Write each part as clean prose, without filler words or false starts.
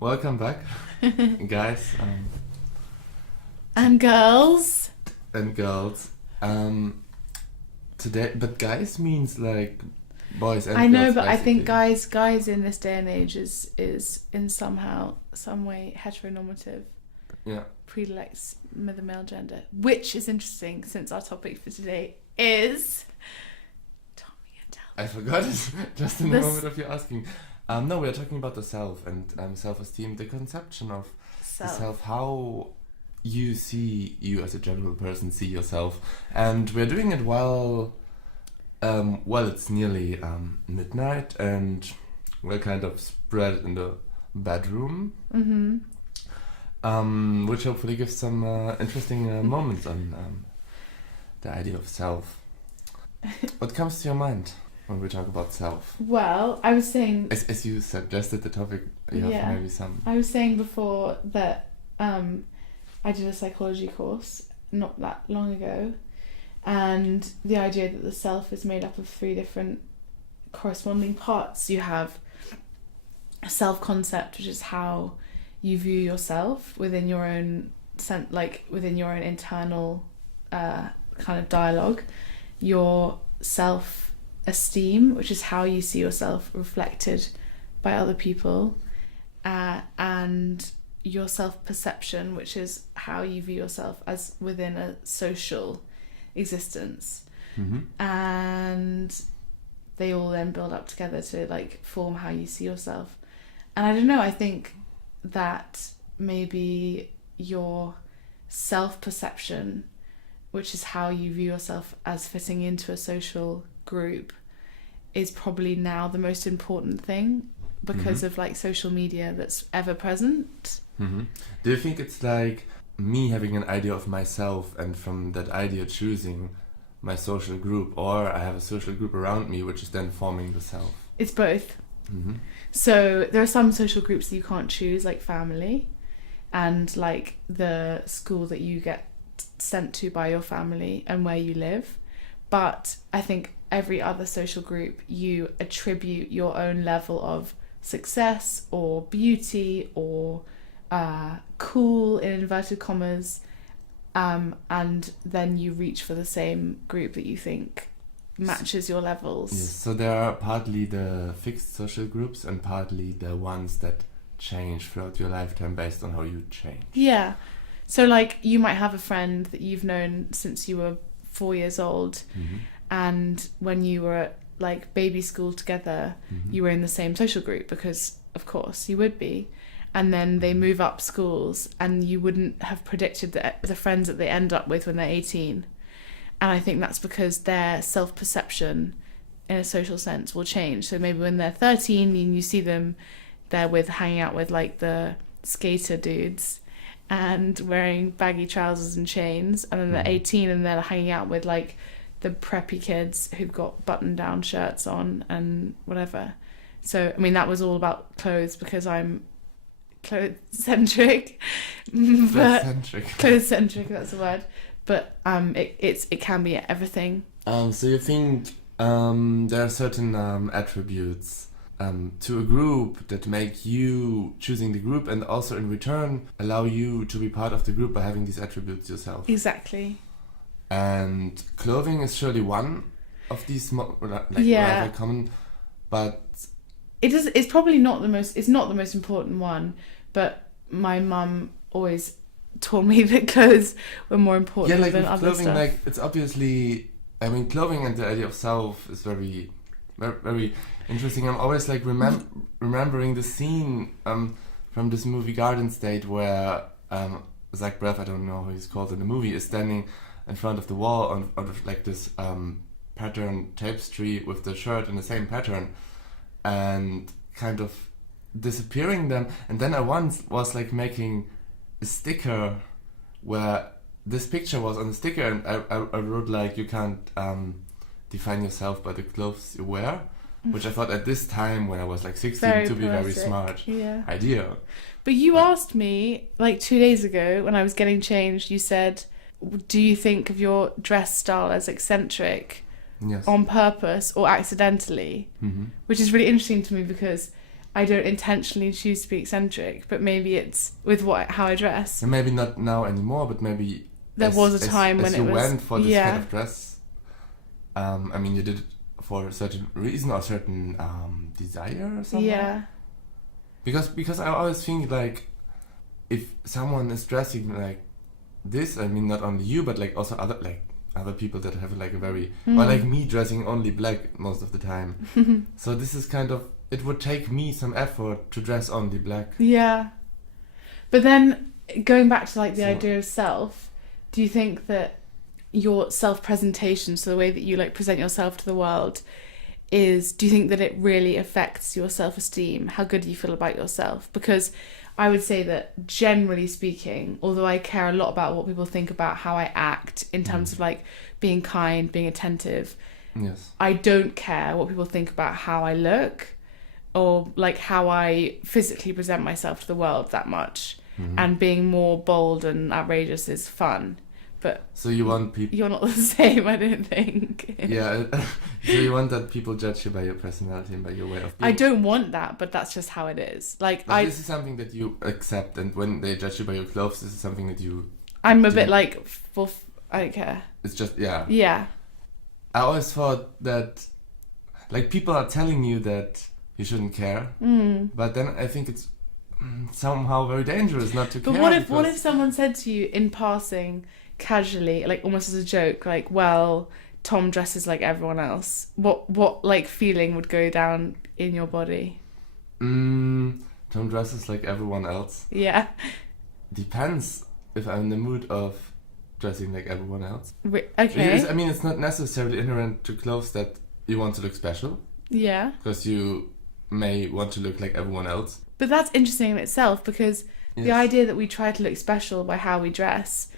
Welcome back, guys And girls. and girls. Today, but guys means like boys and I know, girls, but I think basically. guys in this day and age is in some way heteronormative, Yeah. predilects the male gender, which is interesting since our topic for today is Tommy and Del. I forgot it just in the This- moment of you asking. No, we are talking about the self and self-esteem, the conception of the self, how you see you as a general person, see yourself. And we're doing it while it's nearly midnight and we're kind of spread in the bedroom, which hopefully gives some interesting moments on the idea of self. What comes to your mind when we talk about self? Well, I was saying As you suggested the topic, you Yeah. have maybe some... I was saying before that I did a psychology course not that long ago, and the idea that the self is made up of 3 different corresponding parts. You have a self-concept, which is how you view yourself within your own within your own internal kind of dialogue. Your self-esteem, which is how you see yourself reflected by other people, and your self-perception, which is how you view yourself as within a social existence. And they all then build up together to like form how you see yourself. And I don't know, I think that maybe your self-perception, which is how you view yourself as fitting into a social group, is probably now the most important thing because of like social media that's ever present. Do you think it's like me having an idea of myself and from that idea choosing my social group, or I have a social group around me which is then forming the self? It's both. So there are some social groups that you can't choose, like family and like the school that you get sent to by your family and where you live. But I think every other social group, you attribute your own level of success or beauty or cool in inverted commas, and then you reach for the same group that you think matches your levels. Yes, so there are partly the fixed social groups and partly the ones that change throughout your lifetime based on how you change. Yeah. So like you might have a friend that you've known since you were 4 years old, and when you were at like baby school together, you were in the same social group because of course you would be. And then they move up schools and you wouldn't have predicted the friends that they end up with when they're 18. And I think that's because their self-perception in a social sense will change. So maybe when they're 13 and you see them, they're hanging out with like the skater dudes and wearing baggy trousers and chains. And then they're 18 and they're hanging out with like the preppy kids who've got button-down shirts on and whatever. So, I mean, that was all about clothes because I'm clothes-centric. Clothes-centric, that's the word. But it can be everything. So you think there are certain attributes to a group that make you choosing the group and also in return allow you to be part of the group by having these attributes yourself. Exactly. And clothing is surely one of these rather common, but it's probably not the most. It's not the most important one, but my mum always told me that clothes were more important than other clothing, stuff. like it's obviously. I mean, clothing and the idea of self is very, very, very interesting. I'm always like remembering the scene from this movie Garden State where Zach Braff, I don't know who he's called in the movie, is standing in front of the wall out of like this pattern tapestry with the shirt in the same pattern and kind of disappearing them. And then I once was like making a sticker where this picture was on the sticker and I wrote like, you can't define yourself by the clothes you wear, which I thought at this time when I was like 16 Very to be very poetic. smart Yeah. idea. But you asked me like 2 days ago when I was getting changed, you said, do you think of your dress style as eccentric Yes. on purpose or accidentally? Which is really interesting to me because I don't intentionally choose to be eccentric, but maybe it's with how I dress. And maybe not now anymore, but maybe There was a time when as it you was... went for this yeah. kind of dress. I mean, you did it for a certain reason or certain desire or something. Yeah. Because I always think like, if someone is dressing like this, I mean, not only you, but like also other people that have like a very, or like me dressing only black most of the time. So this is kind of, it would take me some effort to dress only black. Yeah. But then going back to like the idea of self, do you think that your self-presentation, so the way that you like present yourself to the world, do you think that it really affects your self-esteem, how good you feel about yourself? Because I would say that generally speaking, although I care a lot about what people think about how I act in terms of like being kind, being attentive, yes, I don't care what people think about how I look or like how I physically present myself to the world that much. And being more bold and outrageous is fun. But so you want people... You're not the same, I don't think. Yeah, so you want that people judge you by your personality and by your way of being. I don't want that, but that's just how it is. Like, but this is something that you accept, and when they judge you by your clothes, this is something that you... I'm a bit like, well, I don't care. It's just, yeah. Yeah. I always thought that, like, people are telling you that you shouldn't care, but then I think it's somehow very dangerous not to care. But what if someone said to you in passing, casually, like almost as a joke, like, well, Tom dresses like everyone else? What like feeling would go down in your body? Tom dresses like everyone else. Yeah. Depends if I'm in the mood of dressing like everyone else. Okay. I mean, it's not necessarily inherent to clothes that you want to look special. Yeah. Because you may want to look like everyone else. But that's interesting in itself, because yes, the idea that we try to look special by how we dress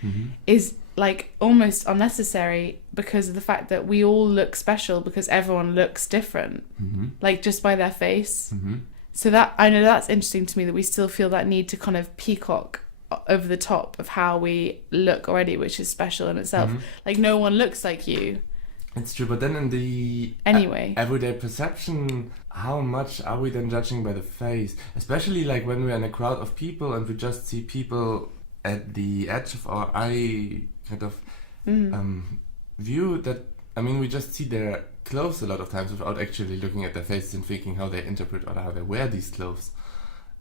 is like almost unnecessary, because of the fact that we all look special because everyone looks different, like just by their face. So that, I know that's interesting to me, that we still feel that need to kind of peacock over the top of how we look already, which is special in itself. Like no one looks like you. It's true, but then in the everyday perception, how much are we then judging by the face? Especially like when we're in a crowd of people and we just see people at the edge of our eye kind of view, that, I mean, we just see their clothes a lot of times without actually looking at their faces and thinking how they interpret or how they wear these clothes.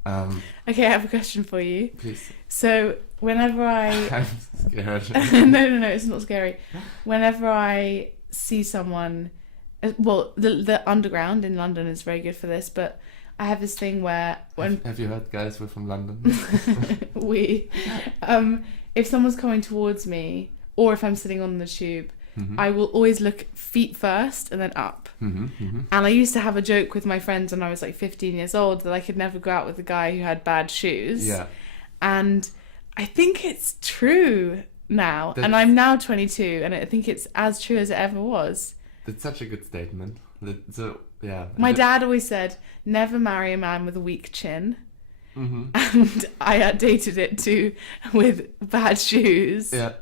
Okay, I have a question for you. Please. So whenever I'm scared. No, it's not scary. Whenever I see someone, well, the underground in London is very good for this, but I have this thing where when have you heard, guys, we're from London? If someone's coming towards me, or if I'm sitting on the tube, I will always look feet first and then up. And I used to have a joke with my friends when I was like 15 years old that I could never go out with a guy who had bad shoes. Yeah. And I think it's true now. And I'm now 22, and I think it's as true as it ever was. That's such a good statement. So, yeah. My dad always said, never marry a man with a weak chin. And I dated it too, with bad shoes. Yeah.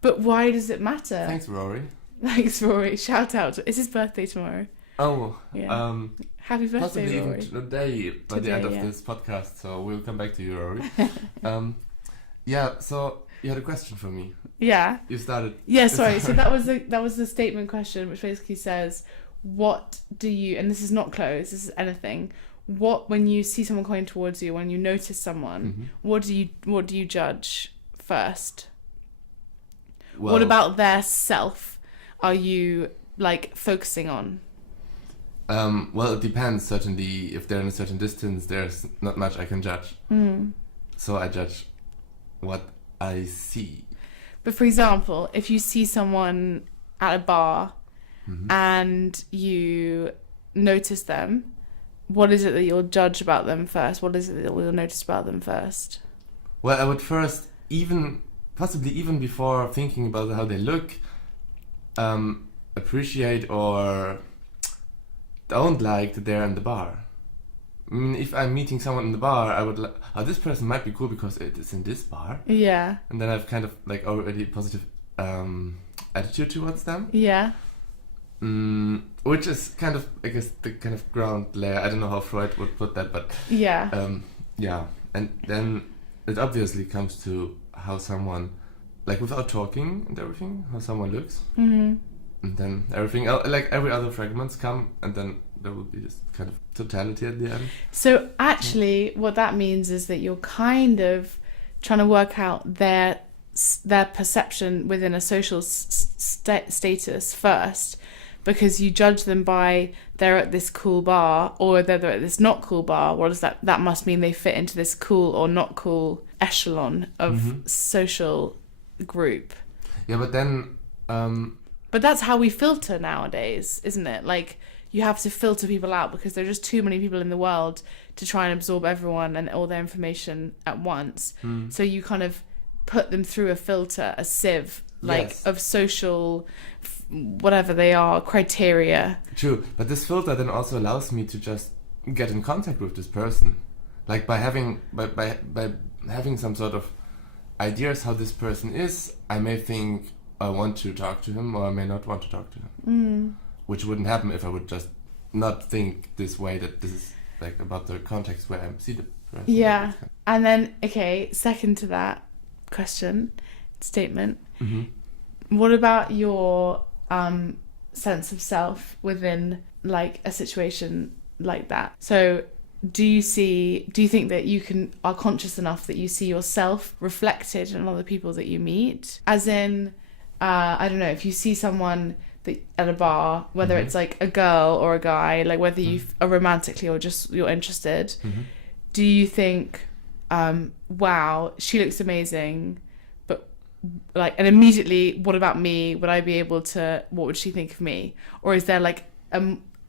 But why does it matter? Thanks, Rory. Thanks, Rory. Shout out. It's his birthday tomorrow. Oh. Yeah. Happy birthday, possibly Rory. Even today, by the end of this podcast. So we'll come back to you, Rory. Yeah. So you had a question for me. Yeah. You started. Yeah. Sorry. So that was the statement question, which basically says, what do you? And this is not clothes. This is anything. When you see someone coming towards you, when you notice someone, what do you judge first? Well, what about their self are you like focusing on? Well, it depends. Certainly, if they're in a certain distance, there's not much I can judge. So I judge what I see. But for example, if you see someone at a bar and you notice them, what is it that you'll judge about them first? What is it that you'll notice about them first? Well, I would first, possibly even before thinking about how they look, appreciate or don't like that they're in the bar. I mean, if I'm meeting someone in the bar, I would like, this person might be cool because it is in this bar. Yeah. And then I've kind of like already positive attitude towards them. Yeah. which is kind of, I guess, the kind of ground layer. I don't know how Freud would put that, but Yeah. yeah. And then it obviously comes to how someone, like without talking and everything, how someone looks. Mm-hmm. And then everything else, like every other fragments come, and then there will be this kind of totality at the end. So actually, what that means is that you're kind of trying to work out their perception within a social status first, because you judge them by they're at this cool bar or they're at this not cool bar. What does that must mean they fit into this cool or not cool echelon of social group. Yeah, but then but that's how we filter nowadays, isn't it? Like, you have to filter people out because there are just too many people in the world to try and absorb everyone and all their information at once. So you kind of put them through a filter, a sieve, like, yes, of social, whatever they are, criteria. True, but this filter then also allows me to just get in contact with this person, like by having by having some sort of ideas how this person is. I may think I want to talk to him, or I may not want to talk to him, which wouldn't happen if I would just not think this way, that this is like about the context where I see the person. Yeah, and then second to that statement. What about your sense of self within like a situation like that? So do you think that you are conscious enough that you see yourself reflected in other people that you meet? As in, I don't know, if you see someone at a bar, whether it's like a girl or a guy, like whether you are romantically or just you're interested, do you think, wow, she looks amazing, but like, and immediately, what about me? Would I be able to? What would she think of me? Or is there like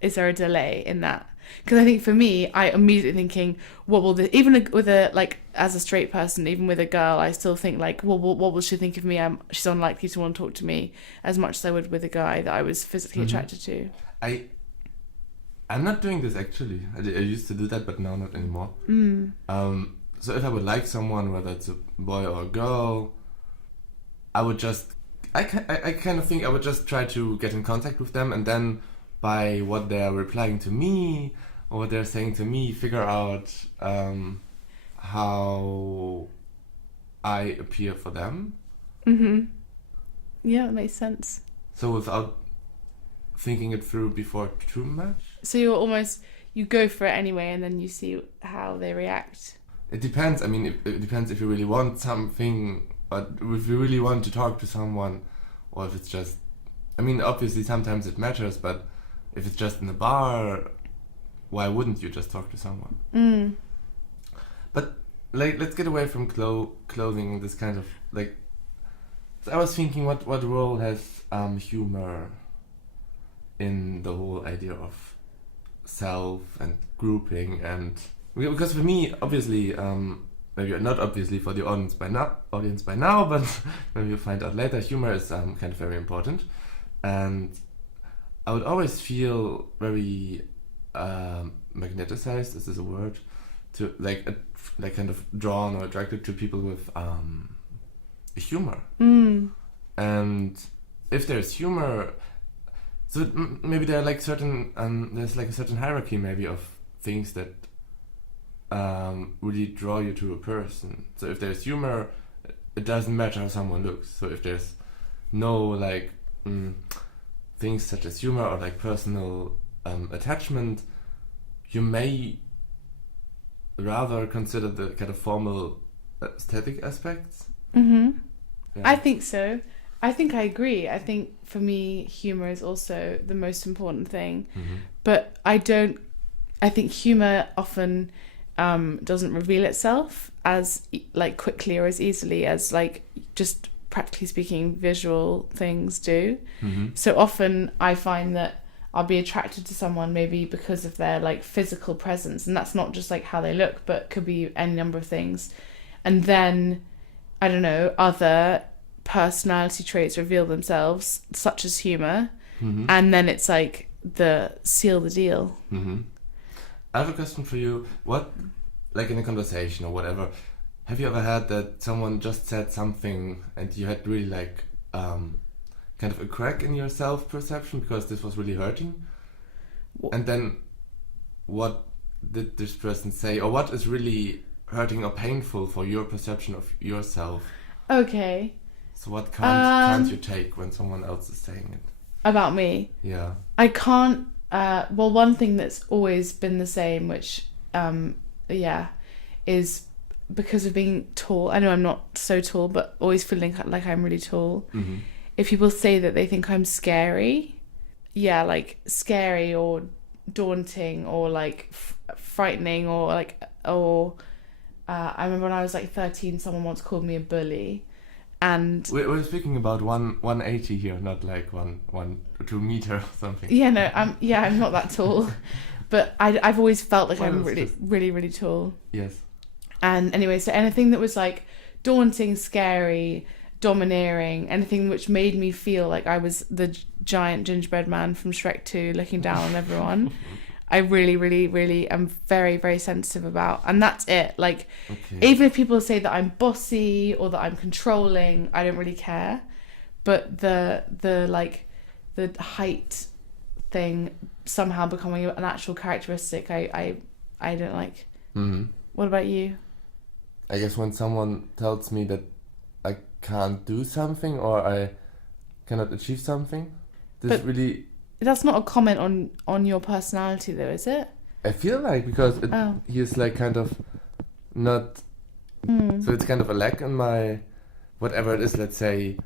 is there a delay in that? Because I think for me, I immediately thinking, what will even with a, like, as a straight person, even with a girl, I still think like, well, what will she think of me? She's unlikely to want to talk to me as much as I would with a guy that I was physically attracted to. I'm not doing this actually. I used to do that, but now not anymore. So if I would like someone, whether it's a boy or a girl, I would just, I kind of think I would just try to get in contact with them, and then by what they're replying to me or what they're saying to me, figure out how I appear for them. Yeah, that makes sense. So without thinking it through before too much. So you go for it anyway, and then you see how they react. It depends. I mean, it depends if you really want something, but if you really want to talk to someone, or if it's just, I mean, obviously sometimes it matters, but if it's just in a bar, why wouldn't you just talk to someone? But like, let's get away from clothing, this kind of like. So I was thinking, what role has humor in the whole idea of self and grouping? And because for me, obviously, maybe not obviously for the audience by now, but maybe you'll find out later, humor is kind of very important. And I would always feel very magneticized, is this a word? To like kind of drawn or attracted to people with humor. And if there's humor, so maybe there are like certain there's like a certain hierarchy maybe of things that really draw you to a person. So if there's humor, it doesn't matter how someone looks. So if there's no like things such as humor or like personal attachment, you may rather consider the kind of formal aesthetic aspects. Yeah. I think so. I think I agree. I think for me, humor is also the most important thing. But I think humor often doesn't reveal itself as like quickly or as easily as like just practically speaking visual things do. So often I find that I'll be attracted to someone maybe because of their like physical presence, and that's not just like how they look, but could be any number of things. And then, I don't know, other personality traits reveal themselves, such as humor, and then it's like seal the deal. I have a question for you. What, like in a conversation or whatever, have you ever had that someone just said something and you had really like kind of a crack in your self-perception because this was really hurting? And then what did this person say, or what is really hurting or painful for your perception of yourself? Okay. So what can't you take when someone else is saying it? About me? Yeah. I can't... well, one thing that's always been the same, which, is because of being tall. I know I'm not so tall, but always feeling like I'm really tall. Mm-hmm. If people say that they think I'm scary, like scary or daunting or like frightening or like, I remember when I was like 13, someone once called me a bully. And we're speaking about 180 here, not like 2 meter or something. Yeah, no, I'm not that tall, but I've always felt like I'm really, really, really tall. Yes. And anyway, so anything that was like daunting, scary, domineering, anything which made me feel like I was the giant gingerbread man from Shrek 2 looking down on everyone, I really, really, really am very, very sensitive about. And that's it. Like, even if people say that I'm bossy or that I'm controlling, I don't really care. But the height thing somehow becoming an actual characteristic, I don't like. Mm-hmm. What about you? I guess when someone tells me that I can't do something or I cannot achieve something, that's not a comment on your personality, though, is it? I feel like, because he is like kind of not... So it's kind of a lack in my... Whatever it is, let's say...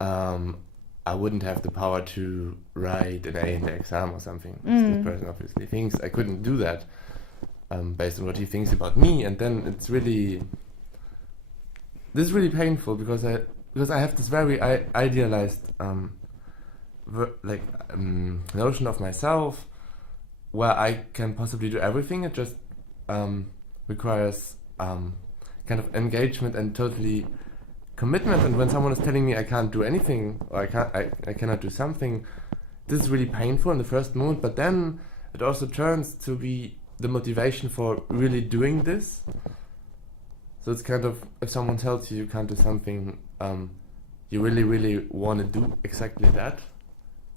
I wouldn't have the power to write an A in the exam or something. This person obviously thinks I couldn't do that, based on what he thinks about me, and then it's really... This is really painful because I have this very idealized... notion of myself where I can possibly do everything. It just requires kind of engagement and totally commitment. And when someone is telling me I can't do anything or I cannot do something, this is really painful in the first moment. But then it also turns to be the motivation for really doing this. So it's kind of, if someone tells you can't do something, you really, really want to do exactly that.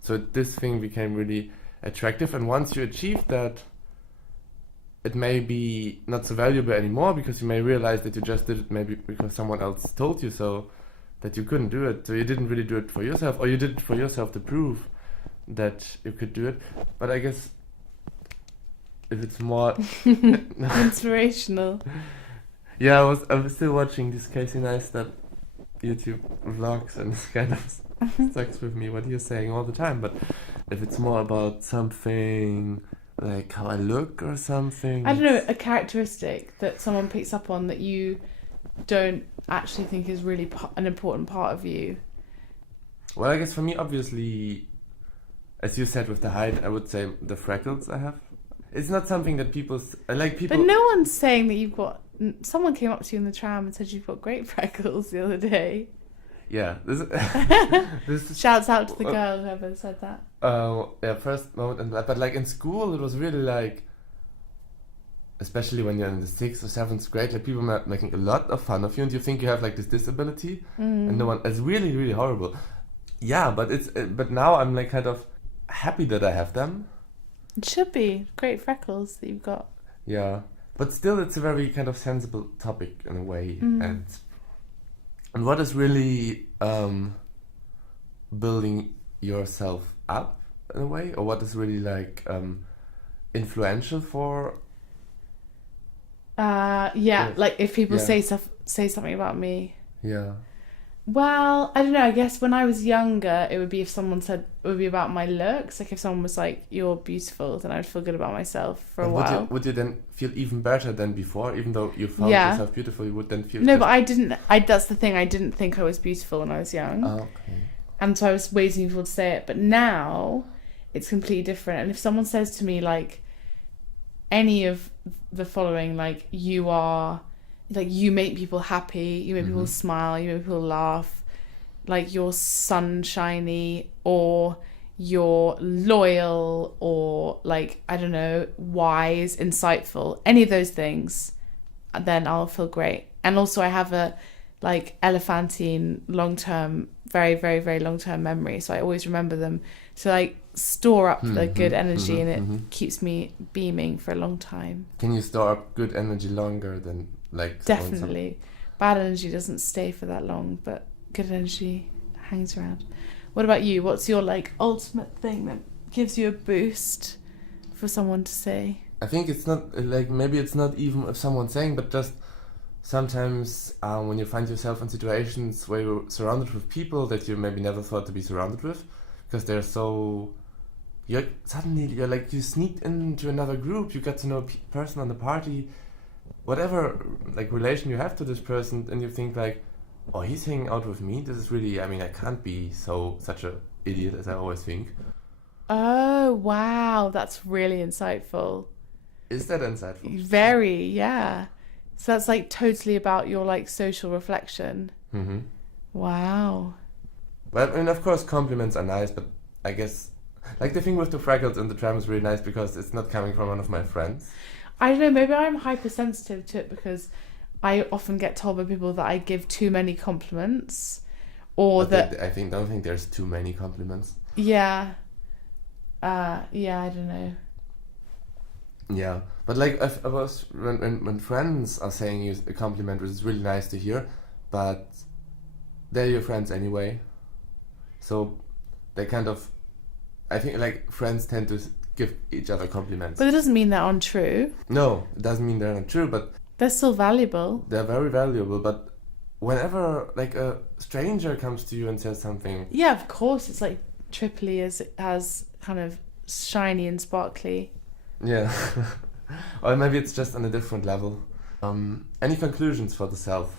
So this thing became really attractive, and once you achieve that, it may be not so valuable anymore, because you may realize that you just did it maybe because someone else told you so, that you couldn't do it. So you didn't really do it for yourself, or you did it for yourself to prove that you could do it. But I guess if it's more inspirational. Yeah, I was still watching this Casey Neistat YouTube vlogs, and it's kind of sucks with me what you're saying all the time. But if it's more about something like how I look or something, I don't know, a characteristic that someone picks up on that you don't actually think is really an important part of you. Well, I guess for me, obviously, as you said with the height, I would say the freckles I have. It's not something that people... But no one's saying that you've got... Someone came up to you in the tram and said you've got great freckles the other day. Yeah. Shouts out to the girl whoever said that. Yeah, first moment. But like in school, it was really like... Especially when you're in the 6th or 7th grade, like people are making a lot of fun of you, and you think you have like this disability, and no one... It's really, really horrible. Yeah, but now I'm like kind of happy that I have them. It should be great freckles that you've got. Yeah, but still, it's a very kind of sensible topic in a way, and what is really building yourself up in a way, or what is really like influential for? Like if people say something about me. Yeah. Well, I don't know. I guess when I was younger, it would be if someone said it would be about my looks. Like if someone was like, "You're beautiful," then I would feel good about myself for a while. Would you then feel even better than before, even though you found yourself beautiful? You would then feel. No, but I didn't. That's the thing. I didn't think I was beautiful when I was young. Oh, okay. And so I was waiting for people to say it. But now, it's completely different. And if someone says to me like, any of the following, like you are. Like, you make people happy, you make people smile, you make people laugh, like, you're sunshiny, or you're loyal, or, like, I don't know, wise, insightful, any of those things, then I'll feel great. And also I have a, like, elephantine long-term, very, very, very long-term memory, so I always remember them. So, like, store up the good energy, and it mm-hmm. keeps me beaming for a long time. Can you store up good energy longer than like Definitely. Bad energy doesn't stay for that long, but good energy hangs around. What about you? What's your like ultimate thing that gives you a boost for someone to say? I think it's not like, maybe it's not even if someone's saying, but just sometimes when you find yourself in situations where you're surrounded with people that you maybe never thought to be surrounded with, because they're so, you're like, you sneaked into another group, you got to know a person on the party, whatever like relation you have to this person, and you think like, oh, he's hanging out with me, this is really, I mean, I can't be such a idiot as I always think. Oh, wow, that's really insightful. Is that insightful? Very, yeah. So that's like totally about your like social reflection. Mm-hmm. Wow. But I mean, of course, compliments are nice, but I guess like the thing with the freckles in the tram is really nice because it's not coming from one of my friends. I don't know, maybe I'm hypersensitive to it because I often get told by people that I give too many compliments, or But that I don't think there's too many compliments. yeah, I don't know. Yeah, but like if I was when friends are saying you a compliment, which is really nice to hear, but they're your friends anyway, so they kind of, I think like friends tend to give each other compliments. But it doesn't mean they're untrue. No, it doesn't mean they're not true, but They're still valuable. they're very valuable. But whenever like a stranger comes to you and says something, Yeah, of course, it's like triply as kind of shiny and sparkly. yeah, or maybe it's just on a different level. Any conclusions for the self?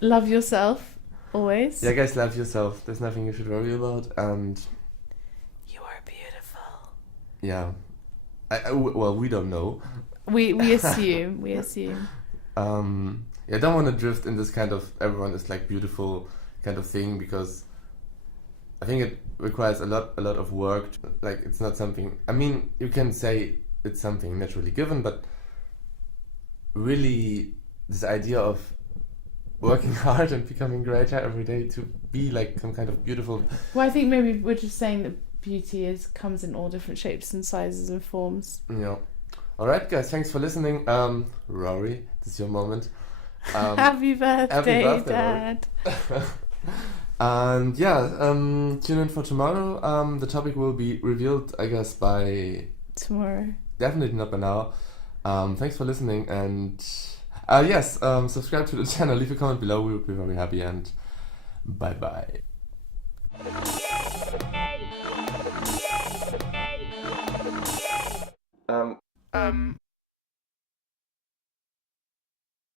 Love yourself always. Yeah, guys, love yourself. There's nothing you should worry about, and You are beautiful. yeah, well, we don't know. We assume. We assume. Yeah, I don't want to drift in this kind of everyone is like beautiful kind of thing, because I think it requires a lot of work. Like, it's not something, I mean, you can say it's something naturally given, but really this idea of working hard and becoming greater every day to be like some kind of beautiful. Well, I think maybe we're just saying that beauty comes in all different shapes and sizes and forms. Yeah. All right, guys, thanks for listening. Rory, this is your moment. Happy birthday, birthday, Dad. And yeah, tune in for tomorrow. The topic will be revealed, I guess, by Tomorrow. definitely not by now. Thanks for listening, and yes, subscribe to the channel, leave a comment below, we would be very happy, and bye bye.